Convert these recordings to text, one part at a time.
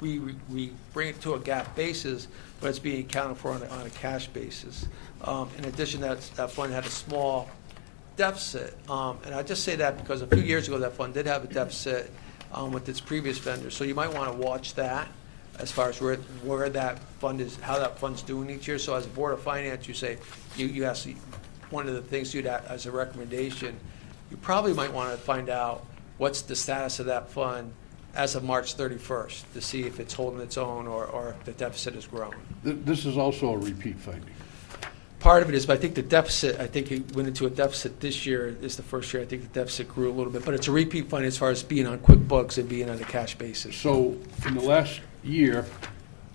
we bring it to a GAAP basis, but it's being accounted for on a cash basis. In addition, that fund had a small deficit, and I just say that because a few years ago that fund did have a deficit with its previous vendor. So you might want to watch that as far as where that fund is, how that fund's doing each year. So as a Board of Finance, you say you ask one of the things you'd as a recommendation, you probably might want to find out what's the status of that fund as of March 31st to see if it's holding its own or if the deficit has grown. This is also a repeat finding. Part of it is, but I think the deficit, I think it went into a deficit this year, is the first year. I think the deficit grew a little bit, but it's a repeat fund as far as being on QuickBooks and being on a cash basis. So in the last year,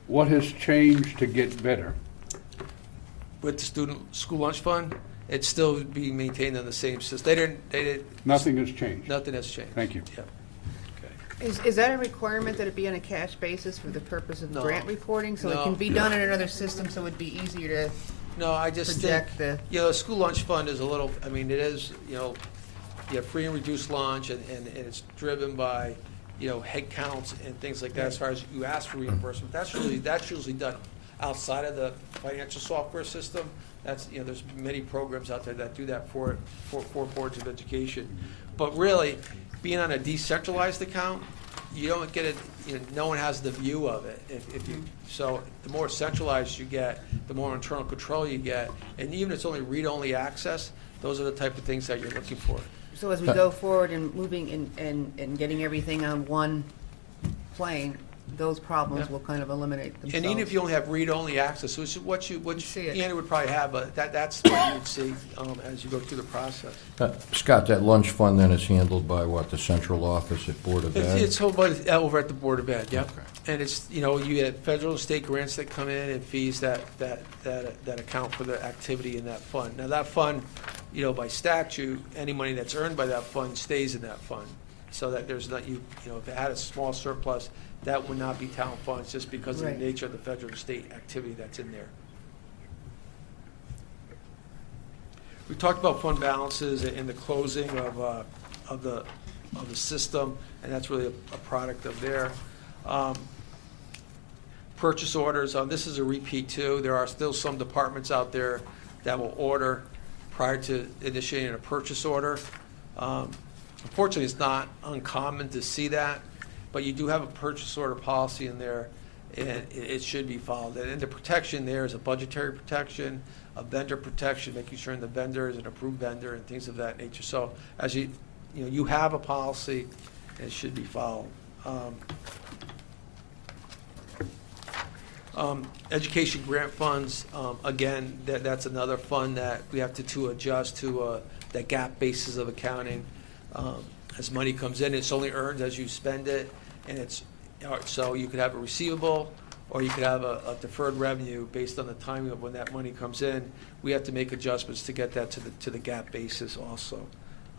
what has changed to get better? With the student school lunch fund, it's still being maintained on the same system. They didn't. Nothing has changed? Nothing has changed. Thank you. Yep. Is that a requirement that it be on a cash basis for the purpose of No. grant reporting? So it No. can be done in another system, so it'd be easier to No, I just think, project the... the school lunch fund is a little, I mean, it is, you have free and reduced lunch, and it's driven by, head counts and things like that, as far as you ask for reimbursement. That's usually done outside of the financial software system. That's, there's many programs out there that do that for boards of education. But really, being on a decentralized account, you don't get it, no one has the view of it. So the more centralized you get, the more internal control you get. And even if it's only read-only access, those are the type of things that you're looking for. So as we go forward and moving and getting everything on one plane, those problems will kind of eliminate themselves. And even if you only have read-only access, which is what see it. Andy would probably have, but that's what you would see as you go through the process. Scott, that lunch fund then is handled by what, the central office at Board of Ed? It's over at the Board of Ed, yep. Okay. And it's, you get federal and state grants that come in and fees that account for the activity in that fund. Now, that fund, by statute, any money that's earned by that fund stays in that fund. So that there's not, if it had a small surplus, that would not be town funds just because of Right. the nature of the federal and state activity that's in there. We talked about fund balances and the closing of the system, and that's really a product of there. Purchase orders, this is a repeat too. There are still some departments out there that will order prior to initiating a purchase order. Unfortunately, it's not uncommon to see that, but you do have a purchase order policy in there, and it should be followed. And the protection there is a budgetary protection, a vendor protection, making sure the vendor is an approved vendor and things of that nature. So as you have a policy, and it should be followed. Education grant funds, again, that's another fund that we have to adjust to the GAAP basis of accounting. As money comes in, it's only earned as you spend it, and so you could have a receivable or you could have a deferred revenue based on the timing of when that money comes in. We have to make adjustments to get that to the GAAP basis also.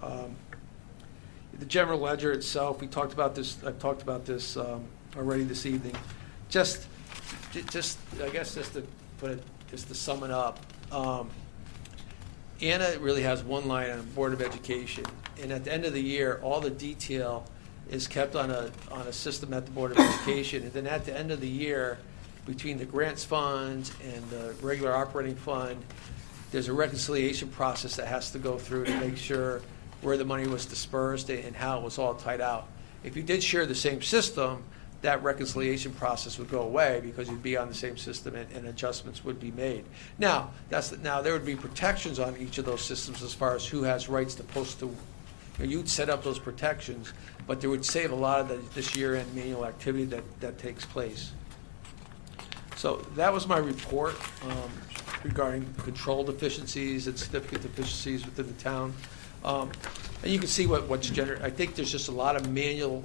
The general ledger itself, I've talked about this already this evening. Just I guess just to sum it up, Anna really has one line on Board of Education, and at the end of the year, all the detail is kept on a system at the Board of Education, and then at the end of the year, between the grants funds and the regular operating fund, there's a reconciliation process that has to go through to make sure where the money was dispersed and how it was all tied out. If you did share the same system, that reconciliation process would go away because you'd be on the same system and adjustments would be made. Now, there would be protections on each of those systems as far as who has rights to post to. You'd set up those protections, but they would save a lot of this year-end manual activity that takes place. So that was my report regarding control deficiencies and significant deficiencies within the town. And you can see what's generated. I think there's just a lot of manual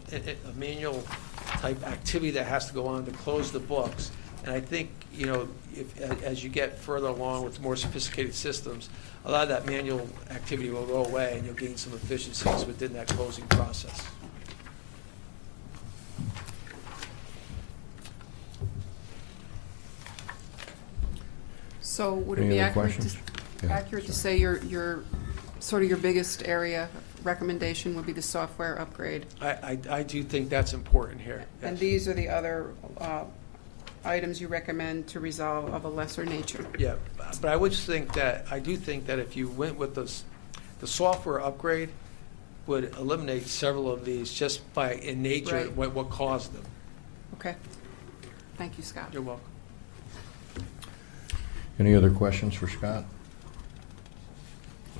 type activity that has to go on to close the books. And I think, as you get further along with more sophisticated systems, a lot of that manual activity will go away and you'll gain some efficiencies within that closing process. So would it Any be other accurate questions? to say your sort of your biggest area recommendation would be the software upgrade. I do think that's important here. And Yes. these are the other items you recommend to resolve of a lesser nature. Yeah, but I do think that if you went with the software upgrade would eliminate several of these just by in nature, Right. what caused them. Okay. Thank you, Scott. You're welcome. Any other questions for Scott?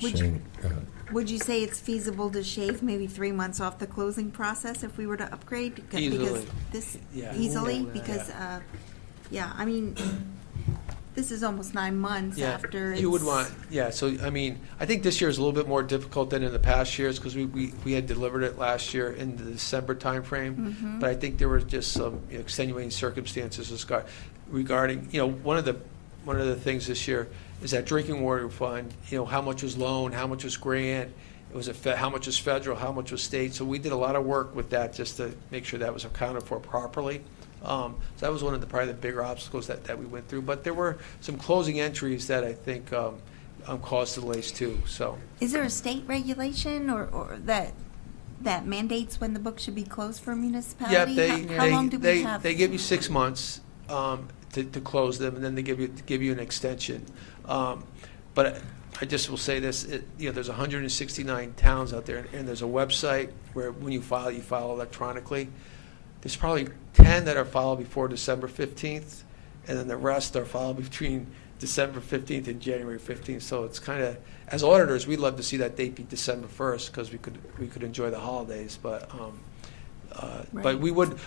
Would you- Seeing- go ahead. Would you say it's feasible to shave maybe 3 months off the closing process if we were to upgrade? Because Easily. this, Yeah. easily? Yeah. Because, yeah, I mean, this is almost 9 months Yeah, after you would it's- want, yeah, so, I mean, I think this year is a little bit more difficult than in the past years, because we had delivered it last year in the December timeframe, Mhm. but I think there were just some extenuating circumstances regarding, one of the things this year is that drinking water fund, how much was loan, how much was grant, how much was federal, how much was state, so we did a lot of work with that just to make sure that was accounted for properly. So that was one of probably the bigger obstacles that we went through. But there were some closing entries that I think caused delays too, so. Is there a state regulation or that mandates when the book should be closed for a municipality? Yeah, How long do we have? they give you 6 months to close them, and then they give you an extension. But I just will say this, there's 169 towns out there, and there's a website where when you file electronically. There's probably 10 that are filed before December 15th, and then the rest are filed between December 15th and January 15th. So it's kind of, as auditors, we'd love to see that date be December 1st because we could enjoy the holidays. But Right.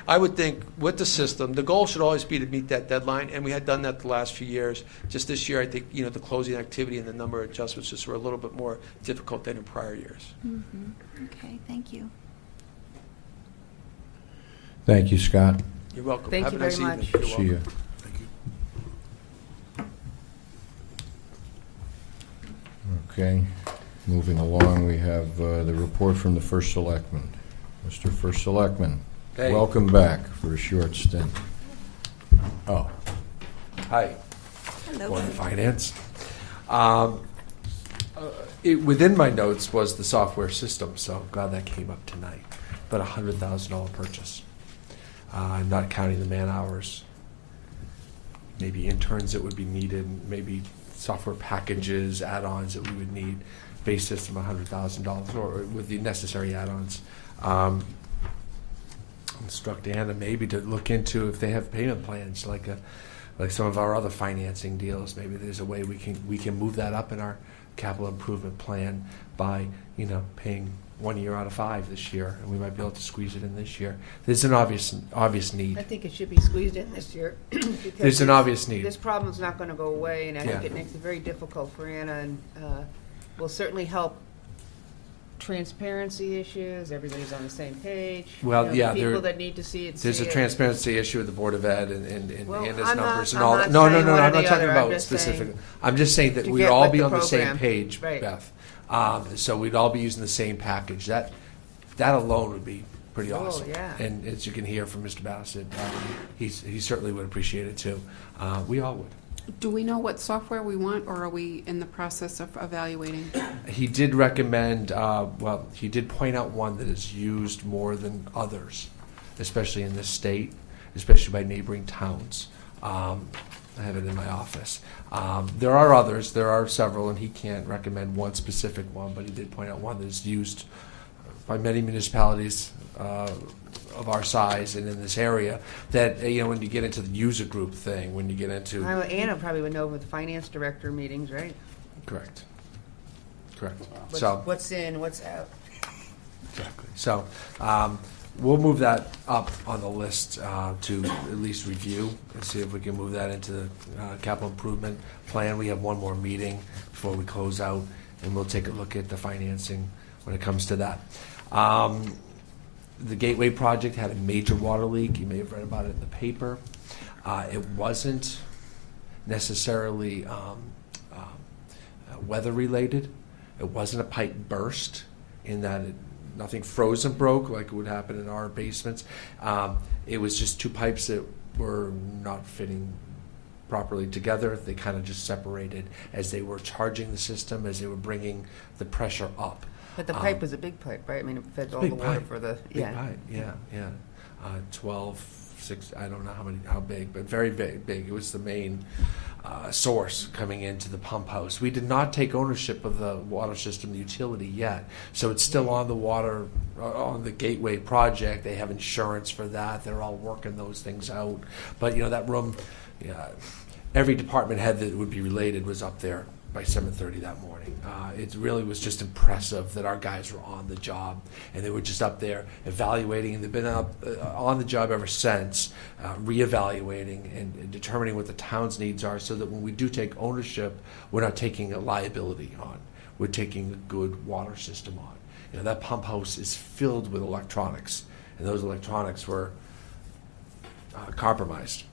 I would think with the system, the goal should always be to meet that deadline, and we had done that the last few years. Just this year, I think the closing activity and the number of adjustments just were a little bit more difficult than in prior years. Mhm. Okay, thank you. Thank you, Scott. You're welcome. Thank Have you a nice very evening. much. You're See welcome. you. Okay, moving along, we have the report from the First Selectman. Mr. First Selectman, Hey. welcome back for a short stint. Oh, Hi, Hello. Board of Finance. Within my notes was the software system, so I'm glad that came up tonight. But $100,000 purchase. I'm not counting the man hours. Maybe interns that would be needed, maybe software packages, add-ons that we would need. Base system, $100,000, or with the necessary add-ons. Instruct Anna maybe to look into if they have payment plans, like some of our other financing deals. Maybe there's a way we can move that up in our capital improvement plan by paying 1 year out of 5 this year, and we might be able to squeeze it in this year. There's an obvious need. I think it should be squeezed in this year. because There's an obvious need. This problem's not going to go away, and I think Yeah. it makes it very difficult for Anna, and will certainly help transparency issues, everybody's on the same page. Well, the yeah, people there- that need to see it, There's see a it. transparency issue with the Board of Ed and Well, Anna's I'm not- numbers and I'm all not that. No, saying one or I'm not the talking other. I'm about just saying specific. I'm just saying that to we'd get all with be the on the same program. page, Right. Beth. So we'd all be using the same package. That alone would be pretty Oh, awesome. yeah. And as you can hear from Mr. Bassett, he certainly would appreciate it too. We all would. Do we know what software we want, or are we in the process of evaluating? He did recommend, he did point out one that is used more than others, especially in this state, especially by neighboring towns. I have it in my office. There are others, there are several, and he can't recommend one specific one, but he did point out one that is used by many municipalities of our size and in this area, that, when you get into the user group thing, when you get into... Anna probably would know with the finance director meetings, right? Correct. So... What's in, what's out. Exactly. So we'll move that up on the list to at least review and see if we can move that into the capital improvement plan. We have one more meeting before we close out, and we'll take a look at the financing when it comes to that. The Gateway project had a major water leak. You may have read about it in the paper. It wasn't necessarily weather-related. It wasn't a pipe burst in that nothing frozen broke like it would happen in our basements. It was just two pipes that were not fitting properly together. They kind of just separated as they were charging the system, as they were bringing the pressure up. But the pipe was a big pipe, right? I mean, it fed all the big water pipe. for the, Big yeah. pipe, yeah. 12, 6, I don't know how big, but very big. It was the main source coming into the pump house. We did not take ownership of the water system, the utility yet, so it's still on the water, on the Gateway project. They have insurance for that. They're all working those things out. But, that room, every department head that would be related was up there by 7:30 that morning. It really was just impressive that our guys were on the job, and they were just up there evaluating, and they've been up on the job ever since, reevaluating and determining what the town's needs are, so that when we do take ownership, we're not taking a liability on. We're taking a good water system on. That pump house is filled with electronics, and those electronics were compromised.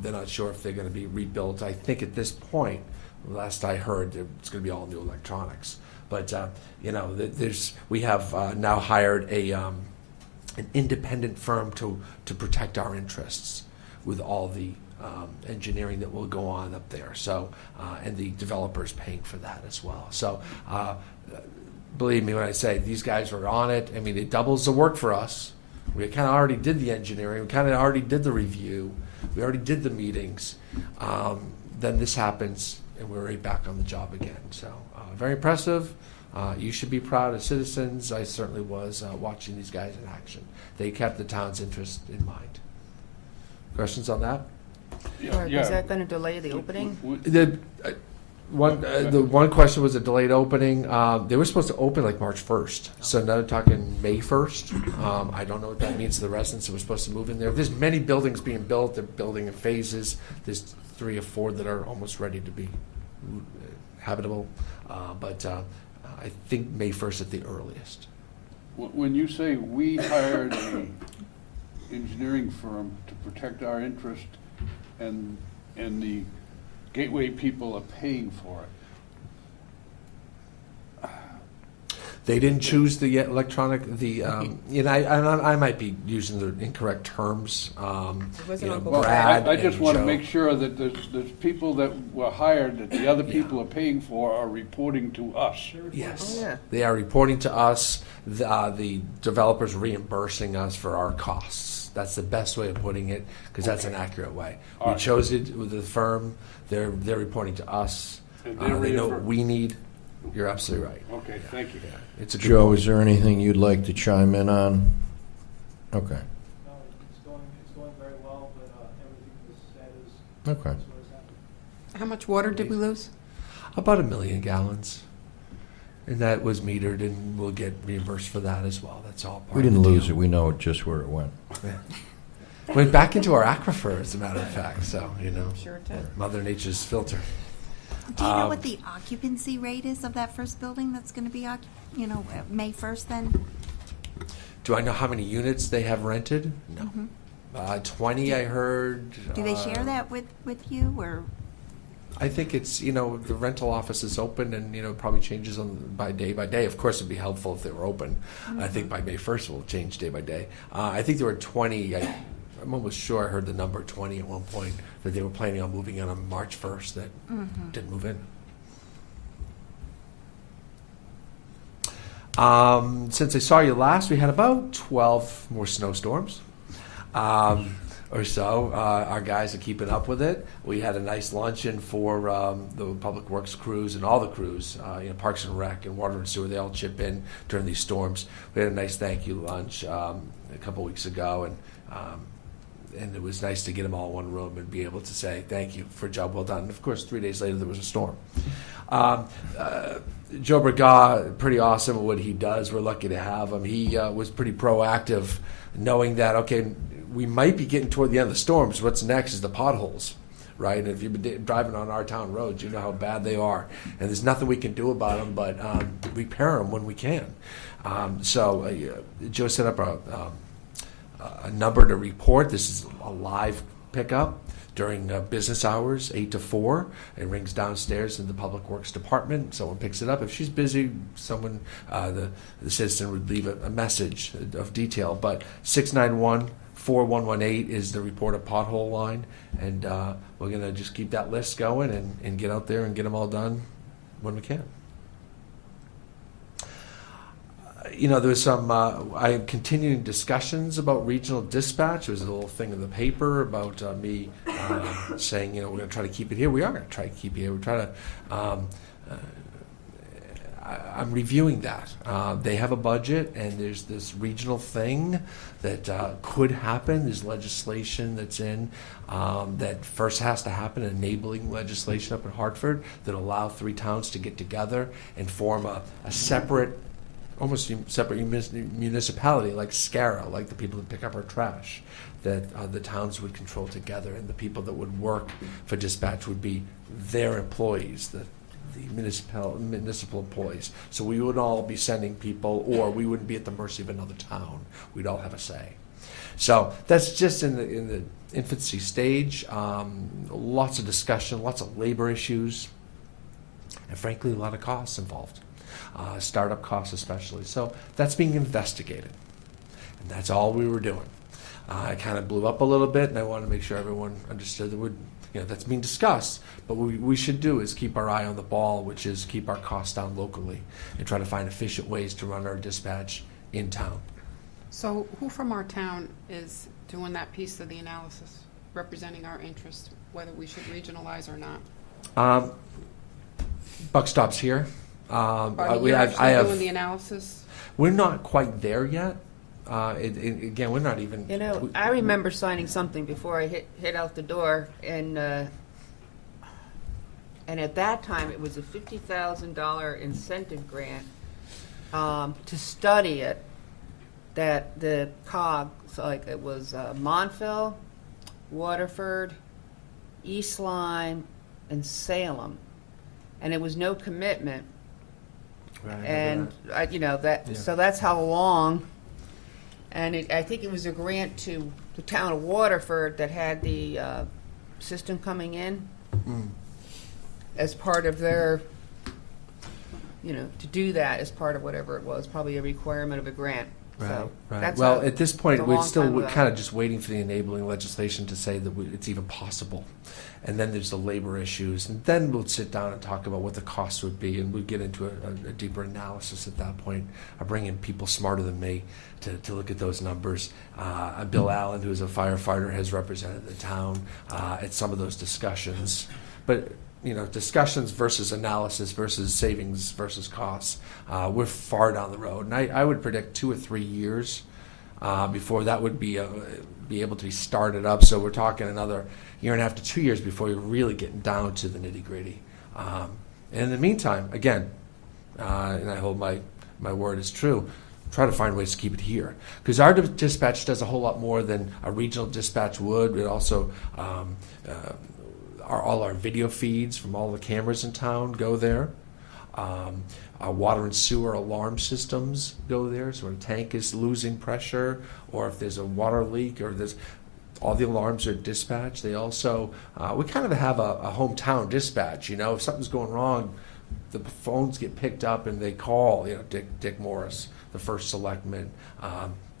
They're not sure if they're going to be rebuilt. I think at this point, last I heard, it's going to be all new electronics. But we have now hired an independent firm to protect our interests with all the engineering that will go on up there. So and the developers paying for that as well. So believe me when I say these guys are on it. I mean, it doubles the work for us. We kind of already did the engineering. We kind of already did the review. We already did the meetings. Then this happens, and we're right back on the job again. So very impressive. You should be proud as citizens. I certainly was watching these guys in action. They kept the town's interest in mind. Questions on that? Or is that gonna delay the opening? The one question was a delayed opening. They were supposed to open like March 1st, so now they're talking May 1st. I don't know what that means to the residents that were supposed to move in there. There's many buildings being built. They're building in phases. There's 3 or 4 that are almost ready to be habitable, but I think May 1st at the earliest. When you say we hired a engineering firm to protect our interest, and the Gateway people are paying for it. They didn't choose the electronic. I might be using the incorrect terms. wasn't Uncle Well, Brad I just and want to Joe. make sure that there's people that were hired that the other people are paying for are reporting to us. Yes, Oh, yeah. they are reporting to us. The developers reimbursing us for our costs. That's the best way of putting it, because that's an accurate way. All We right. chose it with the firm. They're reporting to us. And they're They know what reimbursed. we need. You're absolutely right. Okay, thank you. Yeah, it's a good Joe, point. is there anything you'd like to chime in on? Okay, No, it's going very well, but everything was said is okay. what has happened. How much water did we lose? About 1 million gallons, and that was metered, and we'll get reimbursed for that as well. That's all part We of didn't the lose deal. it, we know just where it went. Yeah. Went back into our aquifer, as a matter of fact. So Sure it did. Mother Nature's filter. Do you know what the occupancy rate is of that first building that's going to be, May 1st then? Do I know how many units they have rented? No. Mhm. 20, I heard. Do they share that with you, or? I think it's, the rental office is open, and, probably changes by day. Of course, it'd be helpful if they were open. I think by May 1st, it will change day by day. I think there were 20, I'm almost sure I heard the number 20 at one point, that they were planning on moving in on March 1st that didn't move in. Since I saw you last, we had about 12 more snowstorms. Or so. Our guys are keeping up with it. We had a nice luncheon for the Public Works crews and all the crews, Parks and Rec and Water and Sewer. They all chip in during these storms. We had a nice thank you lunch a couple weeks ago, and it was nice to get them all in one room and be able to say thank you for a job well done. And of course, 3 days later there was a storm. Joe Bergat, pretty awesome at what he does. We're lucky to have him. He was pretty proactive, knowing that, okay, we might be getting toward the end of the storms. What's next is the potholes, right? And if you've been driving on our town roads, you know how bad they are. And there's nothing we can do about them but repair them when we can. So Joe set up a number to report. This is a live pickup during business hours, 8 to 4. It rings downstairs in the Public Works Department. Someone picks it up. If she's busy, someone, the citizen would leave a message of detail. But 691-4118 is the report of pothole line. And we're going to just keep that list going and get out there and get them all done when we can. there was some, I am continuing discussions about regional dispatch. There was a little thing in the paper about me saying, we're going to try to keep it here. We are going to try to keep it here. We're trying to, I'm reviewing that. They have a budget, and there's this regional thing that could happen. There's legislation that's in that first has to happen, enabling legislation up in Hartford that allow 3 towns to get together and form a separate, almost separate municipality like SCARA, like the people that pick up our trash, that the towns would control together, and the people that would work for dispatch would be their employees, the municipal employees. So we would all be sending people, or we wouldn't be at the mercy of another town. We'd all have a say. So that's just in the infancy stage. Lots of discussion, lots of labor issues, and frankly, a lot of costs involved. Startup costs especially. So that's being investigated. And that's all we were doing. I kind of blew up a little bit, and I wanted to make sure everyone understood that that's being discussed. But what we should do is keep our eye on the ball, which is keep our costs down locally and try to find efficient ways to run our dispatch in town. So who from our town is doing that piece of the analysis, representing our interest, whether we should regionalize or not? Buck stops here. Are you actually doing the analysis? We're not quite there yet. Again, we're not even. I remember signing something before I hit out the door, and at that time it was a $50,000 incentive grant to study it. That the COGS, like it was Montville, Waterford, East Lyme, and Salem, and it was no commitment. Right, And so that's how long. And I think it was a grant to the town of Waterford that had the system coming in as part of their, to do that as part of whatever it was, probably a requirement of a grant. Right, So right. Well, at this point, it's a we're long still time ago. kind of just waiting for the enabling legislation to say that it's even possible. And then there's the labor issues. And then we'll sit down and talk about what the costs would be. And we'll get into a deeper analysis at that point. I bring in people smarter than me to look at those numbers. Bill Allen, who's a firefighter, has represented the town at some of those discussions. But discussions versus analysis versus savings versus costs. We're far down the road, and I would predict 2 or 3 years before that would be able to be started up. So we're talking another 1.5 to 2 years before you're really getting down to the nitty gritty. And in the meantime, again, and I hold my word is true. Try to find ways to keep it here, because our dispatch does a whole lot more than a regional dispatch would. It also all our video feeds from all the cameras in town go there. Our water and sewer alarm systems go there. So when a tank is losing pressure, or if there's a water leak, or there's all the alarms are dispatched. They also we kind of have a hometown dispatch. If something's going wrong, the phones get picked up and they call. Dick Morris, the first selectman,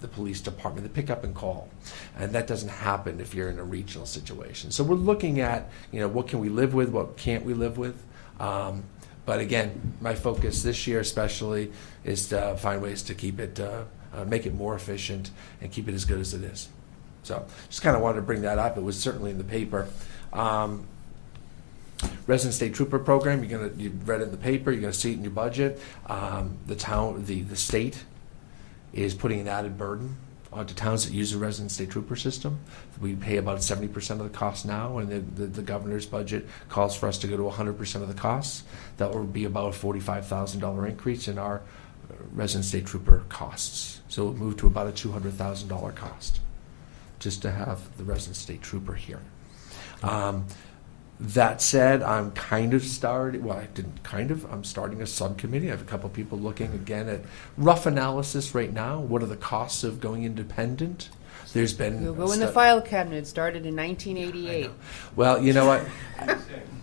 the police department. They pick up and call, and that doesn't happen if you're in a regional situation. So we're looking at what can we live with, what can't we live with. But again, my focus this year especially is to find ways to keep it, make it more efficient, and keep it as good as it is. So just kind of wanted to bring that up. It was certainly in the paper. Resident State Trooper Program, you read it in the paper, you're going to see it in your budget. The state is putting an added burden onto towns that use the Resident State Trooper system. We pay about 70% of the cost now, and the governor's budget calls for us to go to 100% of the costs. That will be about a $45,000 increase in our Resident State Trooper costs. So we'll move to about a $200,000 cost just to have the Resident State Trooper here. That said, I'm starting a subcommittee. I have a couple of people looking again at rough analysis right now. What are the costs of going independent? There's been You'll go in the file cabinet. It started in 1988. Well, you know what?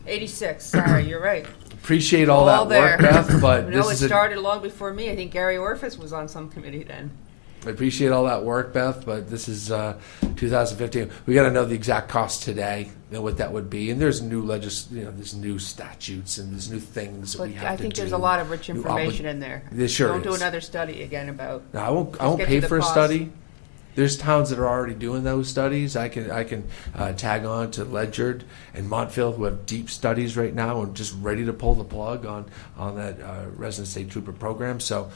86. Sorry, you're right. Appreciate all that there. work, Beth, but No, this it is started long before me. I think Gary Orfis was on some committee then. I appreciate all that work, Beth, but this is 2015. We got to know the exact cost today and what that would be. And there's new there's new statutes and there's new things that But we have I to think do. there's a lot of rich New information in there. There sure Don't do is. another study again about. No, I won't Let's get pay to the for a cost. study. There's towns that are already doing those studies. I can tag on to Ledyard and Montville, who have deep studies right now and just ready to pull the plug on that resident state trooper program. So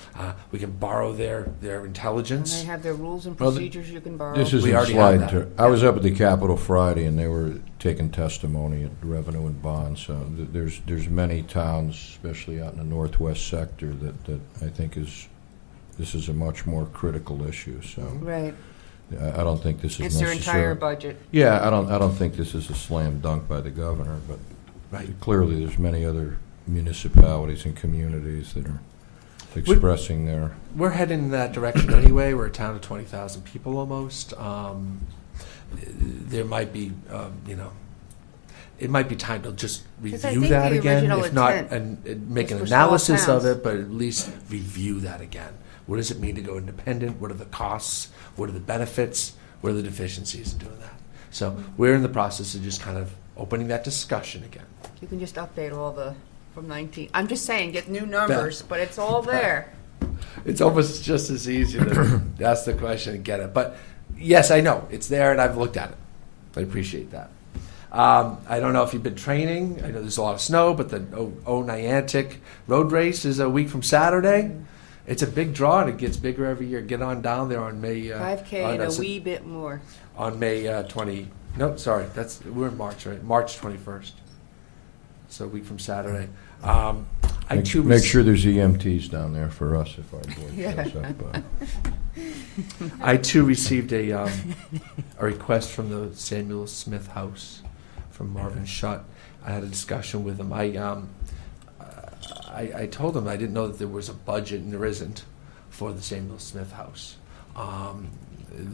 we can borrow their And intelligence. they have their rules and Well, procedures you can borrow. This We isn't already have sliding that. to, I was up at the Capitol Friday, and they were taking testimony at Revenue and Bonds, so there's many towns, especially out in the northwest sector, that I think this is a much more critical issue, so Right. I don't think this is It's their necessary. entire budget. Yeah, I don't think this is a slam dunk by the governor, but Right. clearly there's many other municipalities and communities that are expressing their. We're heading in that direction anyway. We're a town of 20,000 people almost. There might be, it might be time to just 'Cause I review think that the again, original if not, intent and make was an for small analysis of towns. it, but at least review that again. What does it mean to go independent? What are the costs? What are the benefits? What are the deficiencies in doing that? So we're in the process of just kind of opening that discussion again. You can just update all from 19. I'm just saying, get new numbers, but it's all there. It's almost just as easy to ask the question and get it. But yes, I know it's there, and I've looked at it. I appreciate that. I don't know if you've been training. I know there's a lot of snow, but the Niantic road race is a week from Saturday. It's a big draw, and it gets bigger every year. Get on down there on May 5K on, and a s- wee bit more. on May 20. No, sorry, we're in March, right? March 21st. So a week from Saturday. I too Make sure there's EMTs down there for us if our board Yeah. shows up. I too received a request from the Samuel Smith House from Marvin Shutt. I had a discussion with him. I told him I didn't know that there was a budget, and there isn't, for the Samuel Smith House.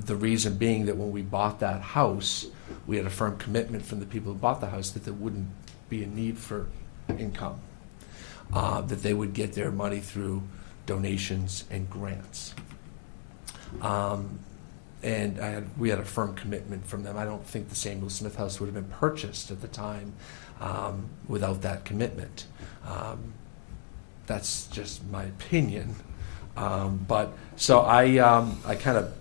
The reason being that when we bought that house, we had a firm commitment from the people who bought the house that there wouldn't be a need for income, that they would get their money through donations and grants. And we had a firm commitment from them. I don't think the Samuel Smith House would have been purchased at the time without that commitment. That's just my opinion. But so I kind of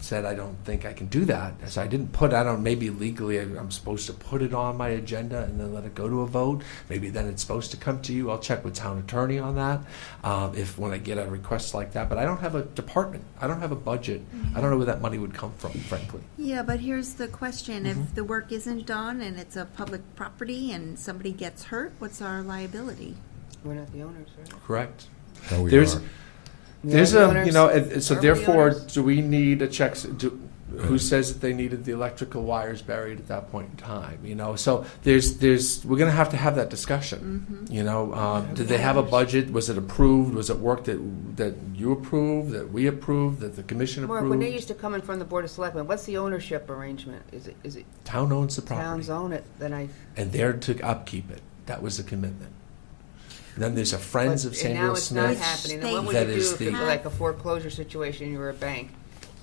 said I don't think I can do that. So I didn't put. I don't. Maybe legally I'm supposed to put it on my agenda and then let it go to a vote. Maybe then it's supposed to come to you. I'll check with town attorney on that. If when I get a request like that, but I don't have a department. I don't have a budget. I don't know where that money would come from, frankly. Yeah, but here's the question. If the work isn't done and it's a public property and somebody gets hurt, what's our liability? We're not the owners, right? Correct. No, we There's are. There's The a, owners- you know, and so are we the therefore, owners? do we need a check? Who says that they needed the electrical wires buried at that point in time? You know, so we're going to have that discussion. You know, did they have a budget? Was it approved? Was it work that you approved, that we approved, that the commission Mark, approved? when they used to come in from the Board of Selectmen, what's the ownership arrangement? Is it Town owns the property, towns own it? Then and they're to upkeep it. That was the commitment. And then there's a Friends of and Samuel now it's not Smith. happening. Then what would That you do is if the- it were like a foreclosure situation, you were a bank,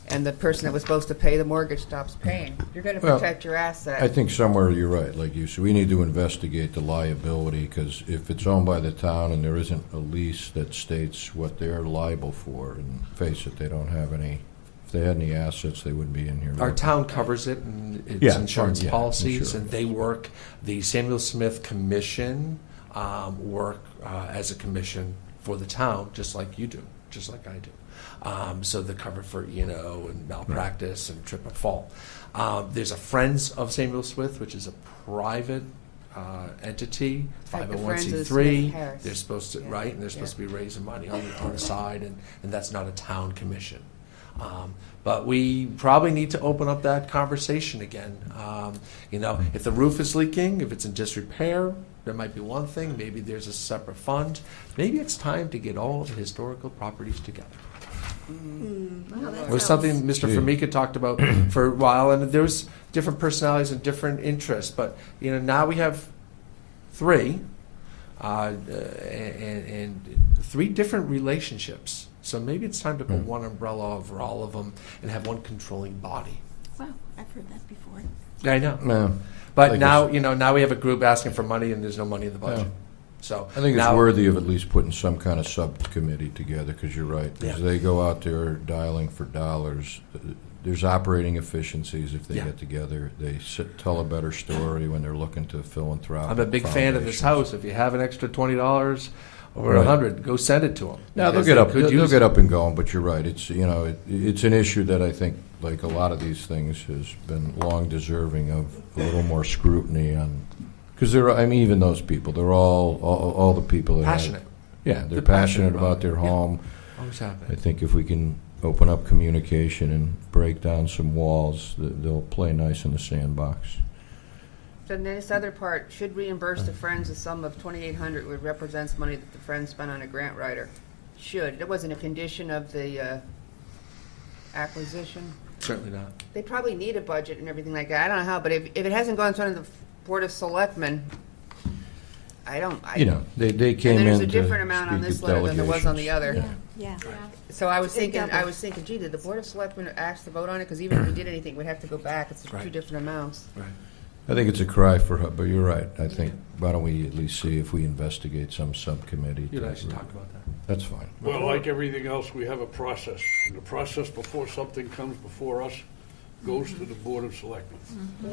and the person that was supposed to pay the mortgage stops paying? You're going to Well, protect your asset. I think somewhere you're right, like you said, we need to investigate the liability, because if it's owned by the town and there isn't a lease that states what they're liable for, and face it, they don't have any, if they had any assets, they wouldn't be in here. Our town covers it and its Yeah, insurance yeah, policies, insurance. and they work. The Samuel Smith Commission work as a commission for the town, just like you do, just like I do. So they're covered for E&O and malpractice and trip and fall. There's a Friends of Samuel Smith, which is a private entity, Like the Friends of the 501c3. Smith Harris. They're supposed to, Yeah, right, and they're supposed to be raising money on the side, and that's not a town commission. But we probably need to open up that conversation again. You know, if the roof is leaking, if it's in disrepair, there might be one thing. Maybe there's a separate fund. Maybe it's time to get all the historical properties together. Well, that It was sounds- something Mr. Gee. Formica talked about for a while, and there was different personalities and different interests. But you know, now we have three. and 3 different relationships. So maybe it's time to put one umbrella over all of them and have one controlling body. Wow, I've heard that before. I know. Yeah. But Like now, it's- now we have a group asking for money and there's no money in the budget. Yeah. So I think it's now, worthy of at least putting some kind of subcommittee together, because you're right. As Yeah. they go out there dialing for dollars, there's operating efficiencies if they Yeah. get together. They tell a better story when they're looking to philanthropic I'm a big fan of this foundations. house. If you have an extra $20 or Right. 100, go send it to them. No, they'll get up. They'll get up and going. But you're right. It's it's an issue that I think, like a lot of these things, has been long deserving of a little more scrutiny on. Because even those people, they're all the people that Passionate. They're They're passionate passionate about about their it. Yeah. home. Always I happen. think if we can open up communication and break down some walls, they'll play nice in the sandbox. Then this other part, should reimburse the Friends a sum of $2,800, which represents money that the Friends spent on a grant writer. Should. It wasn't a condition of the acquisition. Certainly not. They probably need a budget and everything like that. I don't know how, but if it hasn't gone in front of the Board of Selectmen, They came in and there's to a different amount on speak this at letter than there was on the delegations. other. Yeah. So I was They thinking, double. gee, did the Board of Selectmen ask to vote on it? Because even if we did anything, we'd have to go back. It's two Right. different amounts. Right. I think it's a cry for help, but you're right. I think, why don't we at least see if we investigate some subcommittee? You and I to- should talk about that. That's fine. Well, like everything else, we have a process. The process before something comes before us goes to the Board of Selectmen.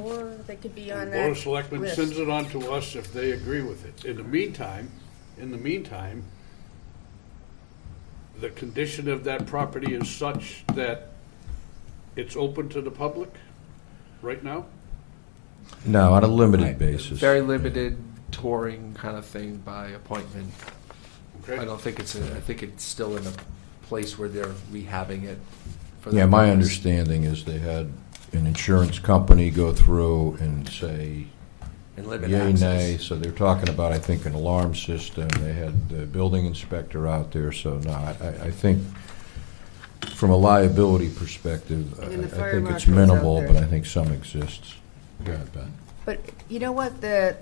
Or they could be The on Board of that Selectmen list. sends it on to us if they agree with it. In the meantime, the condition of that property is such that it's open to the public right now? No, on a limited Right. basis. Very limited touring kind of thing by appointment. I Okay? don't think I think it's still in a place where they're rehabbing it. For Yeah, their my purpose. understanding is they had an insurance company go through and say, And limit yay, access. nay. So they're talking about, I think, an alarm system. They had the building inspector out there. So no, I think from a liability perspective, And then the I fire think it's marshal's out minimal, there. but I think some exists. Go ahead, Ben. But you know what, the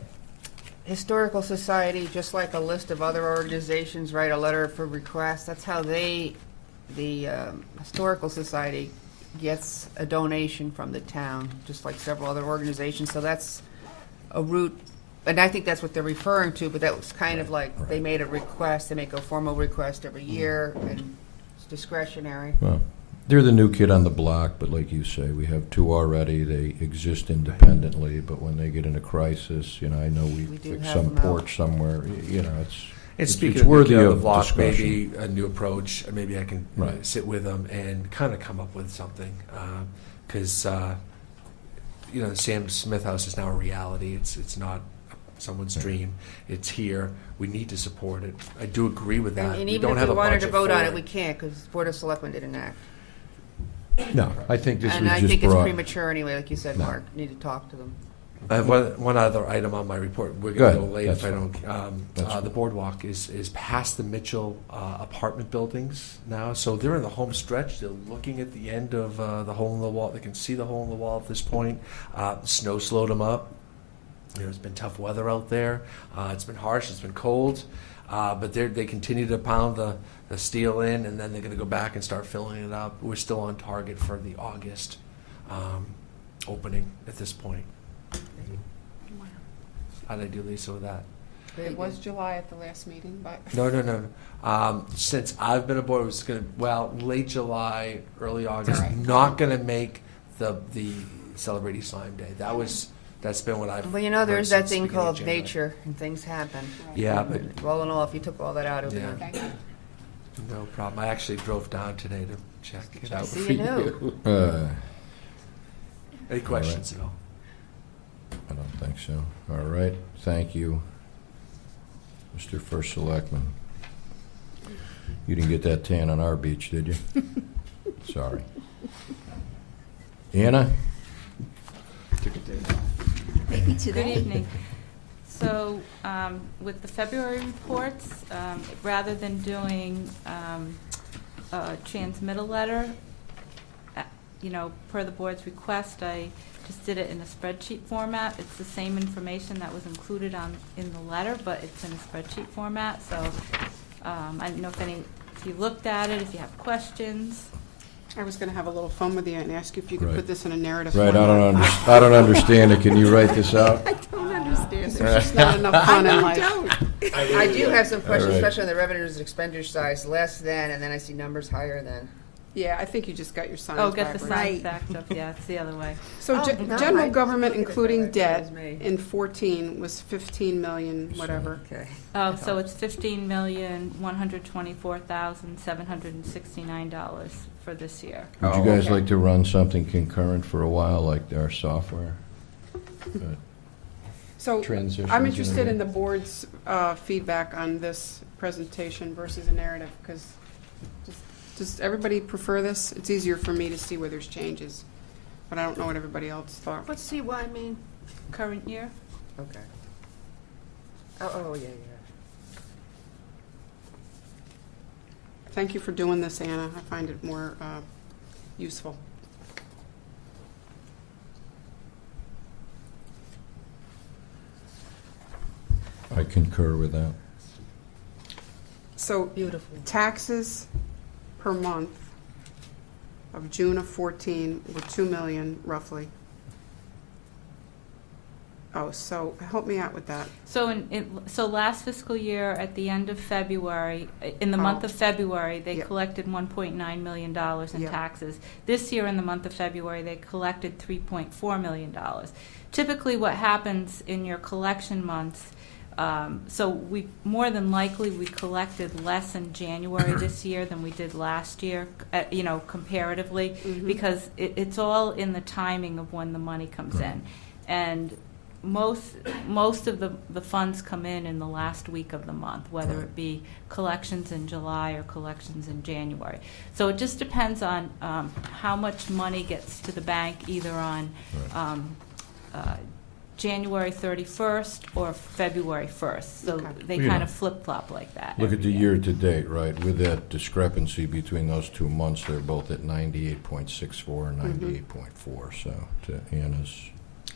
Historical Society, just like a list of other organizations, write a letter for request, that's how the Historical Society gets a donation from the town, just like several other organizations, so that's a route, and I think that's what they're referring to, but that was kind of like, they made a request, they make a formal request every year, and it's discretionary. Well, they're the new kid on the block, but like you say, we have 2 already. They exist independently, but when they get in a crisis, I know we We do fix have some them out. porch somewhere, And speaking it's worthy of the of block, discussion. maybe a new approach, or maybe I can Right. sit with them and kind of come up with something. Because, the Sam Smith House is now a reality. It's not someone's Yeah. dream. It's here. We need to support it. I do agree with that. And We even don't if have we a wanted to budget vote for on it, we can't, because Board of Selectmen didn't act. No, I think this And was I just think it's brought. premature anyway, like you said, No. Mark, need to talk to them. I have one other item on my report. We're Go going to ahead. go late That's if I fine. don't. That's The fine. boardwalk is past the Mitchell apartment buildings now, so they're in the home stretch. They're looking at the end of the hole in the wall. They can see the hole in the wall at this point. Snow slowed them up. It's been tough weather out there. It's been harsh. It's been cold, but they continue to pound the steel in, and then they're going to go back and start filling it up. We're still on target for the August opening at this point. How did I do, Lisa, with that? Very It was good. July at the last meeting, but No. Since I've been aboard, it was late July, early August. right. Not gonna make the Celebrate East Lyme Day. That's been what I've. Well, there's heard that since thing the beginning of called January. nature, and things happen. Yeah, but All in all, if you took all that out, it would Yeah. be. thank you. no problem. I actually drove down today to check it out. See, for you knew. Any questions at all? I don't think so. All right, thank you, Mr. First Selectman. You didn't get that tan on our beach, did you? Sorry. Anna? Maybe Good today. evening. So, with the February reports, rather than doing a transmittal letter, per the board's request, I just did it in a spreadsheet format. It's the same information that was included in the letter, but it's in a spreadsheet format. So I don't know if you looked at it, if you have questions. I was going to have a little fun with you and ask you if you could Right. put this in a narrative Right, format. I don't understand it. Can you write this out? I don't understand it. There's just not enough fun in life. I do have some questions, All right. especially on the revenues and expenditure size, less than, and then I see numbers higher than. Yeah, I think you just got your signs Oh, get the backwards. signs Right. backed up. Yeah, it's the other way. So Oh, no, general I- government, look at it including that way. That debt, was me. in 14 was 15 million, whatever. Okay. Oh, so it's $15,124,769 for this year. Would you Oh, guys okay. like to run something concurrent for a while, like our software? So Transitions I'm in interested a- in the board's feedback on this presentation versus a narrative, because does everybody prefer this? It's easier for me to see where there's changes, but I don't know what everybody else thought. What's CY mean? Current year? Okay. Oh, yeah. Thank you for doing this, Anna. I find it more useful. I concur with that. So Beautiful. taxes per month of June of 14 were 2 million roughly. Oh, so help me out with that. So so last fiscal year, at the end of February, in the month Oh. of February, they Yep. collected $1.9 million in Yep. taxes. This year, in the month of February, they collected $3.4 million. Typically, what happens in your collection months, so we more than likely we collected less in January this year than we did last year, comparatively, Mhm. because it's all in the timing of when the money comes in. And most of the funds come in the last week of the month, whether it be collections in July or collections in January. So it just depends on how much money gets to the bank, either on January 31st or February 1st. So Okay. they Yeah. kind of flip-flop like that. Look at every the year. year-to-date, right? With that discrepancy between those 2 months, they're both at 98.64 and 98.4. So to Anna's,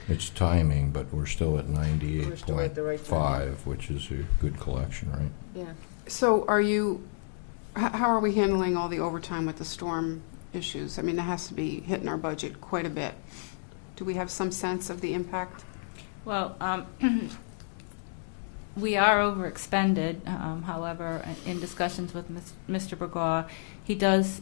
it's timing, but we're still at We're still at the right time. 98.5, which is a good collection, right? Yeah. So how are we handling all the overtime with the storm issues? I mean, that has to be hitting our budget quite a bit. Do we have some sense of the impact? Well, we are overexpended. However, in discussions with Mr. Bergaw, he does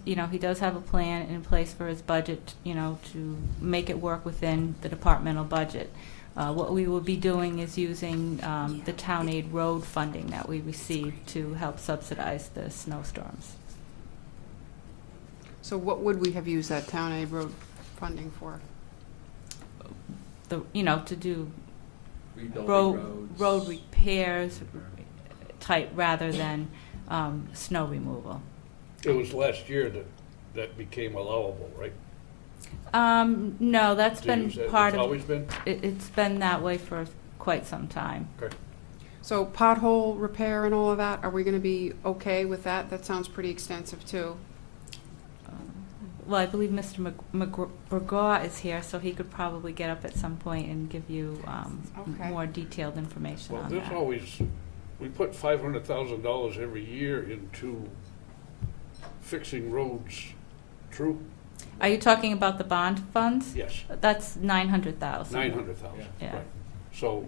have a plan in place for his budget, to make it work within the departmental budget. What we will be doing is using the town aid road funding that we receive to help subsidize the snowstorms. So what would we have used that town aid road funding for? To do Rebuilding road repairs type rather than snow removal. It was last year that became allowable, right? No, that's been It's part of, always been? it's been that way for quite some time. Okay. So pothole repair and all of that, are we going to be okay with that? That sounds pretty extensive too. Well, I believe Mr. Bergaw is here, so he could probably get up at some point and give you Okay. more detailed information Well, on this that. always, we put $500,000 every year into fixing roads. True? Are you talking about the bond funds? Yes, That's 900,000. 900,000. Yeah. Right. So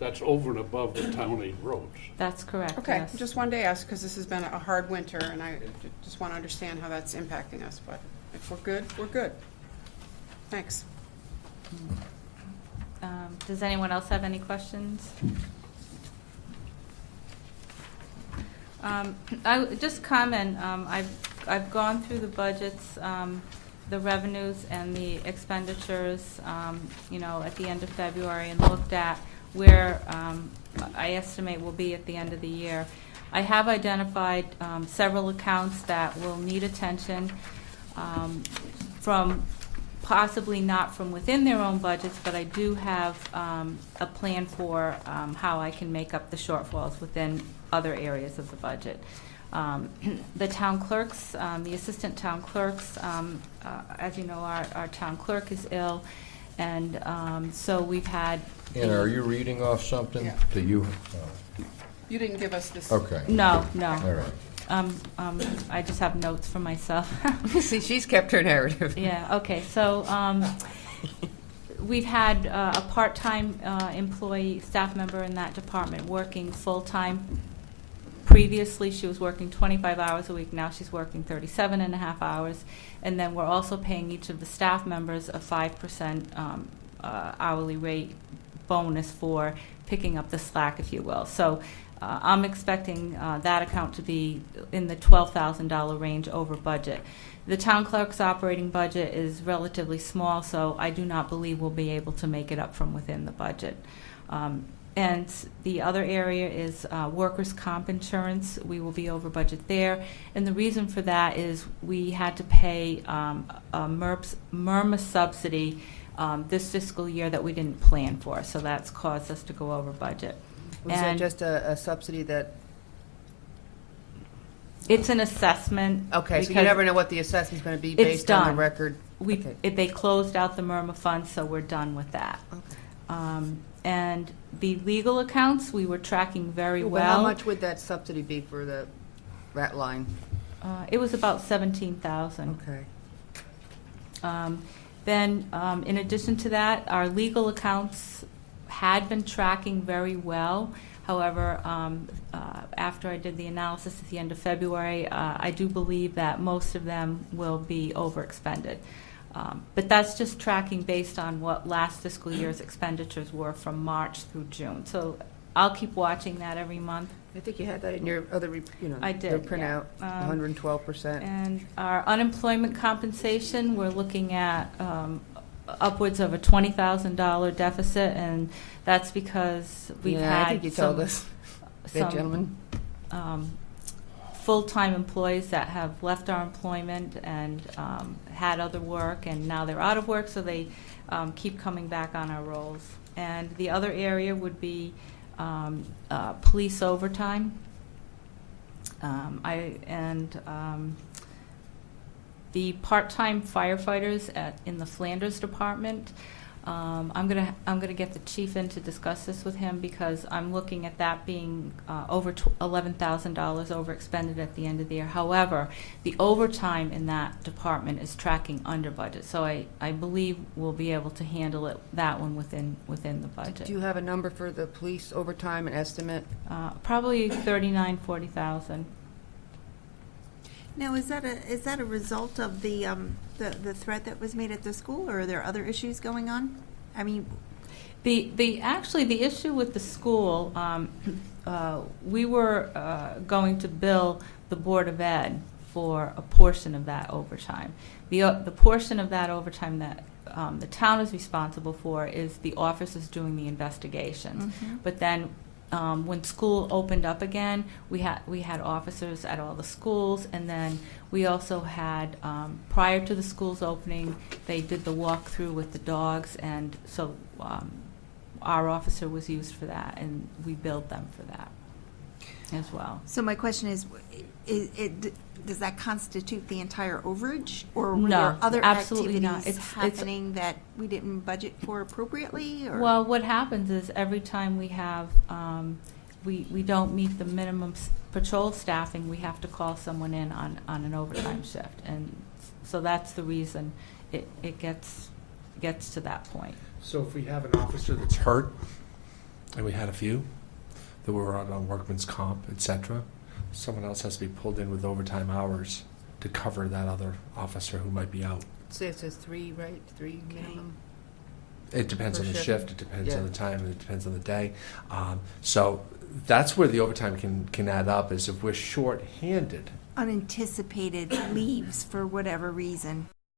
that's over and above the town aid roads. That's correct, Okay, yes. just wanted to ask, because this has been a hard winter, and I just want to understand how that's impacting us, but if we're good, we're good. Thanks. Does anyone else have any questions? I would just comment, I've gone through the budgets, the revenues and the expenditures, at the end of February, and looked at where I estimate we'll be at the end of the year. I have identified several accounts that will need attention, from possibly not from within their own budgets, but I do have a plan for how I can make up the shortfalls within other areas of the budget. The town clerks, the assistant town clerks, as you know, our town clerk is ill, and so we've had. Anna, are you reading off something Yeah. that you? You didn't give us this. Okay. No. All right. I just have notes for myself. See, she's kept her narrative. Yeah, okay, so, we've had a part-time employee, staff member in that department working full-time. Previously, she was working 25 hours a week, now she's working 37 and a half hours. And then we're also paying each of the staff members a 5% hourly rate bonus for picking up the slack, if you will. So I'm expecting that account to be in the $12,000 range over budget. The town clerk's operating budget is relatively small, so I do not believe we'll be able to make it up from within the budget. And the other area is workers' comp insurance. We will be over budget there. And the reason for that is we had to pay a MRMA subsidy this fiscal year that we didn't plan for. So that's caused us to go over budget. Was that just a subsidy that, It's an assessment. okay, so you because never know what the assessment's going to be It's based on the done. record? Okay. They closed out the MRMA fund, so we're done with that. Okay. And the legal accounts, we were tracking very But well. how much would that subsidy be for that line? It was about 17,000. Okay. Then, in addition to that, our legal accounts had been tracking very well. However, after I did the analysis at the end of February, I do believe that most of them will be overexpended. But that's just tracking based on what last fiscal year's expenditures were from March through June. So I'll keep watching that every month. I think you had that in your other, I the did, printout, yeah. 112%. And our unemployment compensation, we're looking at upwards of a $20,000 deficit, and that's because we've Yeah, had I think you told us, that some gentleman. full-time employees that have left our employment and had other work, and now they're out of work, so they keep coming back on our rolls. And the other area would be police overtime. The part-time firefighters in the Flanders department. I'm gonna get the chief in to discuss this with him, because I'm looking at that being over $11,000 overexpended at the end of the year. However, the overtime in that department is tracking under budget, so I believe we'll be able to handle that one within the budget. Do you have a number for the police overtime, an estimate? Probably $39,000-$40,000. Now, is that a result of the threat that was made at the school, or are there other issues going on? I mean, Actually, the issue with the school, we were going to bill the Board of Ed for a portion of that overtime. The portion of that overtime that the town is responsible for is the officers doing the investigations. Mm-hmm. But then when school opened up again, we had officers at all the schools, and then we also had, prior to the schools opening, they did the walkthrough with the dogs, and so our officer was used for that, and we billed them for that as well. so my question is does that constitute the entire overage, or were No, there other absolutely not. activities It's happening that we didn't budget for appropriately? Or? Well, what happens is every time we have, we don't meet the minimum patrol staffing, we have to call someone in on an overtime shift. And so that's the reason it gets to that point. So if we have an officer that's hurt, and we had a few that were on workman's comp, et cetera, someone else has to be pulled in with overtime hours to cover that other officer who might be out. Say it says 3, right? 3 minimum? It depends Per on the shift? shift, it depends Yeah. on the time, and it depends on the day. So that's where the overtime can add up, is if we're short-handed. Unanticipated leaves for whatever reason.